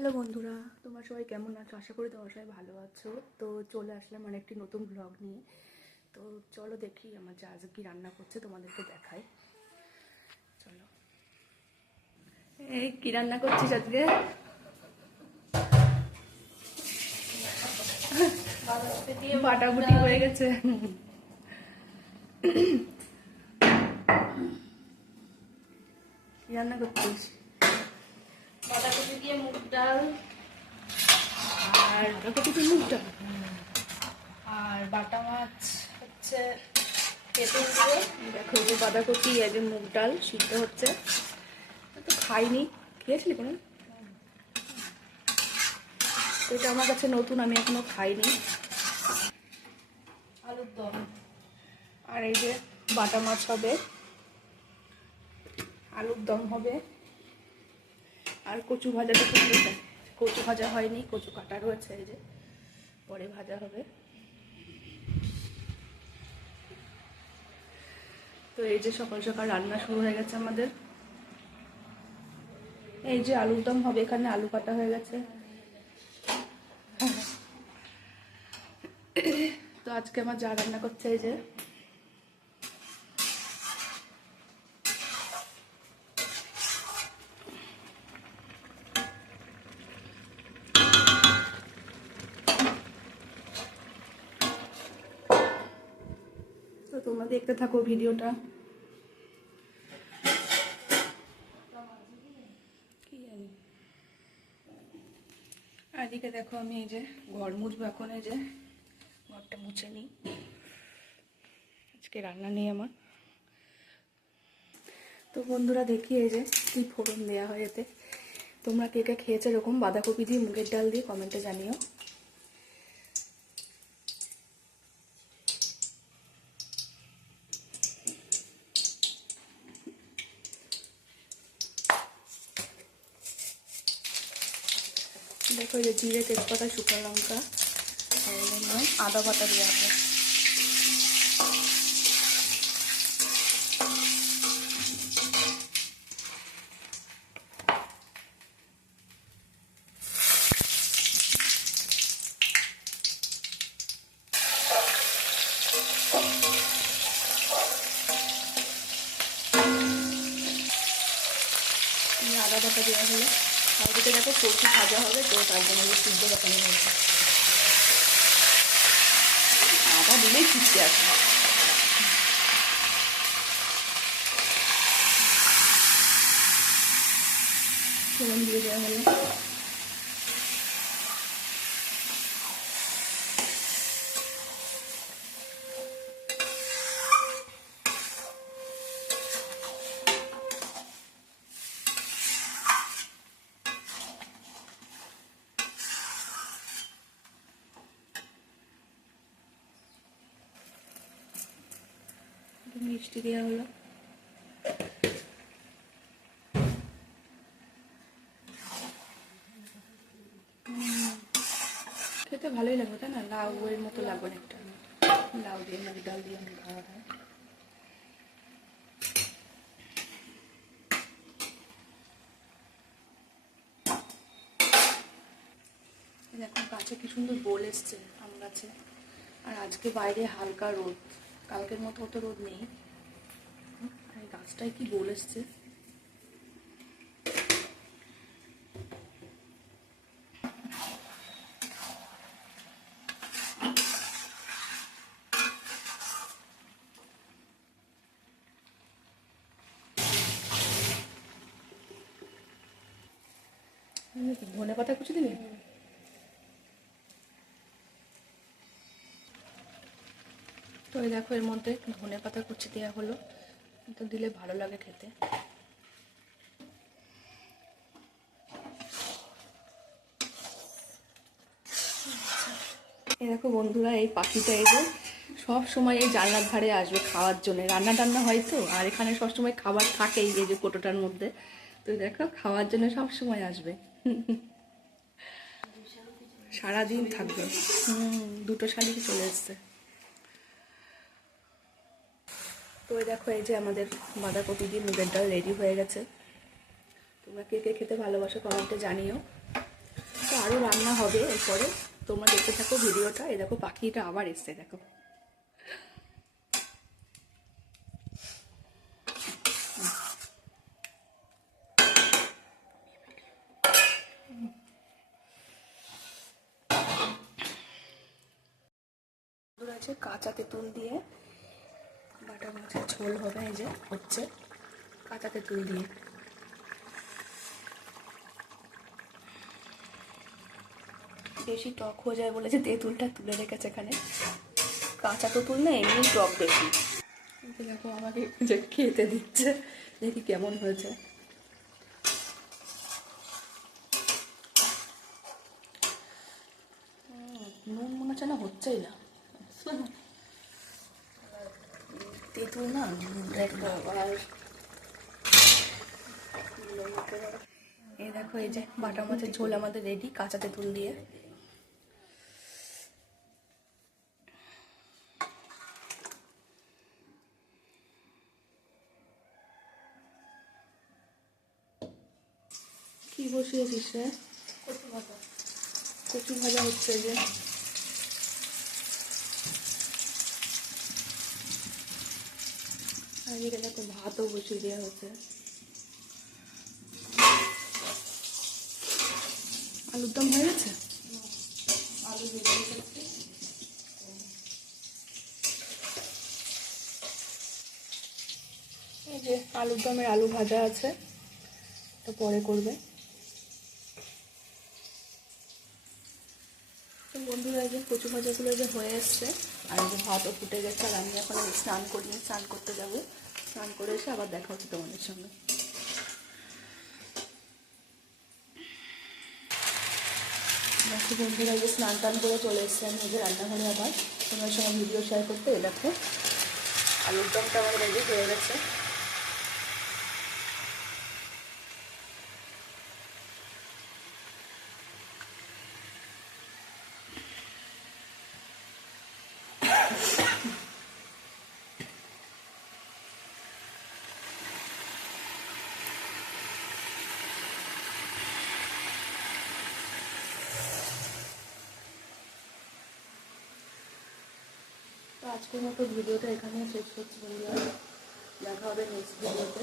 Hello বন্ধুরা, তোমরা সবাই কেমন আছো? আশা করি তোমরা সবাই ভালো আছো। তো চলে আসলাম একটি নতুন ব্লগ নিয়ে। তো চলো দেখি আমার যা আজ কি রান্না করছে, তোমাদেরকে দেখাই। চলো, এই কি রান্না করছিস আজকে? বাটাবুটি হয়ে গেছে। কি রান্না করছিস? বাঁধাকপি দিয়ে মুগ ডাল আর বাটাকপি দিয়ে মুগ ডাল আর বাটা মাছ হচ্ছে পেঁপে দিয়ে। দেখো, এই যে বাঁধাকপি এই যে মুগ ডাল সিদ্ধ হচ্ছে। তো খাইনি, খেয়েছিলি কোনো? তো এটা আমার কাছে নতুন, আমি এখনো খাইনি। আলুর দম আর এই যে বাটা মাছ হবে, আলুর দম হবে, আর কচু ভাজাটা তো কচু ভাজা হয়নি, কচু কাটা রয়েছে, এই যে পরে ভাজা হবে। তো এই যে সকাল সকাল রান্না শুরু হয়ে গেছে আমাদের। এই যে আলুর দম হবে, এখানে আলু কাটা হয়ে গেছে। তো আজকে আমার যা রান্না করছে এই যে তো তোমরা দেখতে থাকো ভিডিওটা। কি জানি, আর এদিকে দেখো আমি এই যে ঘর মুছবো এখন, এই যে ঘরটা মুছে নিই। আজকে রান্না নেই আমার। তো বন্ধুরা দেখি এই যে কি ফোড়ন দেওয়া হয় এতে। তোমরা কে কে খেয়েছো এরকম বাঁধাকপি দিয়ে মুগের ডাল দিয়ে, কমেন্টে জানিও। দেখো এই যে জিরে, তেজপাতা, শুকনো লঙ্কা আর আদা বাটা দেওয়া হবে। আদা বাটা দেওয়া হলো। আর দিকে দেখো কচু ভাজা হবে, তো তার জন্য সিদ্ধ বাটানো হয়েছে। আদা দিলেই ফিরতে আসে। ফোড়ন দিয়ে দেওয়া হলো। মিষ্টি দেওয়া হলো। খেতে ভালোই লাগবে, তাই না? লাউ এর মতো লাগবে একটা, লাউ দিয়ে মুগ ডাল দিয়ে খাওয়া হয়। এখন গাছে কি সুন্দর বোল এসছে আম গাছে। আর আজকে বাইরে হালকা রোদ, কালকের মতো অত রোদ নেই। আর এই গাছটায় কি বোল এসছে। ধনে পাতা কুচি দিবি? তো এই দেখো এর মধ্যে ধনে পাতা কুচি দেওয়া হলো, তো দিলে ভালো লাগে খেতে। এই দেখো বন্ধুরা, এই পাখিটা এই যে সব সময় এই জানলার ধারে আসবে খাওয়ার জন্য। রান্না টান্না হয় তো, আর এখানে সবসময় খাবার থাকেই এই যে কোটোটার মধ্যে। তো দেখো খাওয়ার জন্য সব সময় আসবে। সারাদিন থাকবে। দুটো শালিক চলে এসছে। তো এই দেখো এই যে আমাদের বাঁধাকপি দিয়ে মুগের ডাল রেডি হয়ে গেছে। তোমরা কে কে খেতে ভালোবাসো কমেন্টে জানিও। আরও রান্না হবে এরপরে, তোমরা দেখতে থাকো ভিডিওটা। এই দেখো পাখিটা আবার এসছে, দেখো। আছে কাঁচা তেঁতুল দিয়ে বাটা মাছের ঝোল হবে। এই যে হচ্ছে কাঁচা তেঁতুল দিয়ে। বেশি টক হয়ে যায় বলে যে তেঁতুলটা তুলে রেখেছে এখানে। কাঁচা তেঁতুল না এমনি টক বেশি। দেখো আমাকে যে খেতে দিচ্ছে, দেখি কেমন হয়েছে। নুন মনে হচ্ছে না, হচ্ছেই না। তেঁতুল না আর এই দেখো, এই যে বাটা মাছের ঝোল আমাদের রেডি কাঁচা তেঁতুল দিয়ে। কি বসিয়েছিস রে? কচু ভাজা হচ্ছে যে। আর এদিকে দেখো ভাতও বসিয়ে দেওয়া হচ্ছে। আলুর দম হয়ে গেছে। আলু এই যে আলুর দমের আলু ভাজা আছে, তো পরে করবে। তো বন্ধুরা, এই যে কচু ভাজাগুলো যে হয়ে এসছে, আর এই যে ভাতও ফুটে গেছে। আর আমি এখন স্নান করিনি, স্নান করতে যাবো। স্নান করে এসে আবার দেখা হচ্ছে তোমাদের সঙ্গে। দেখো বন্ধুরা, এই যে স্নান টান করে চলে এসেছি আমি নিজের রান্নাঘরে আবার তোমার সঙ্গে ভিডিও শেয়ার করতে। এই দেখো আলুর দমটা আমার রেডি হয়ে গেছে। তো আজকের মতো ভিডিওটা এখানে শেষ করছি বন্ধুরা। দেখা হবে নেক্সট ভিডিওতে।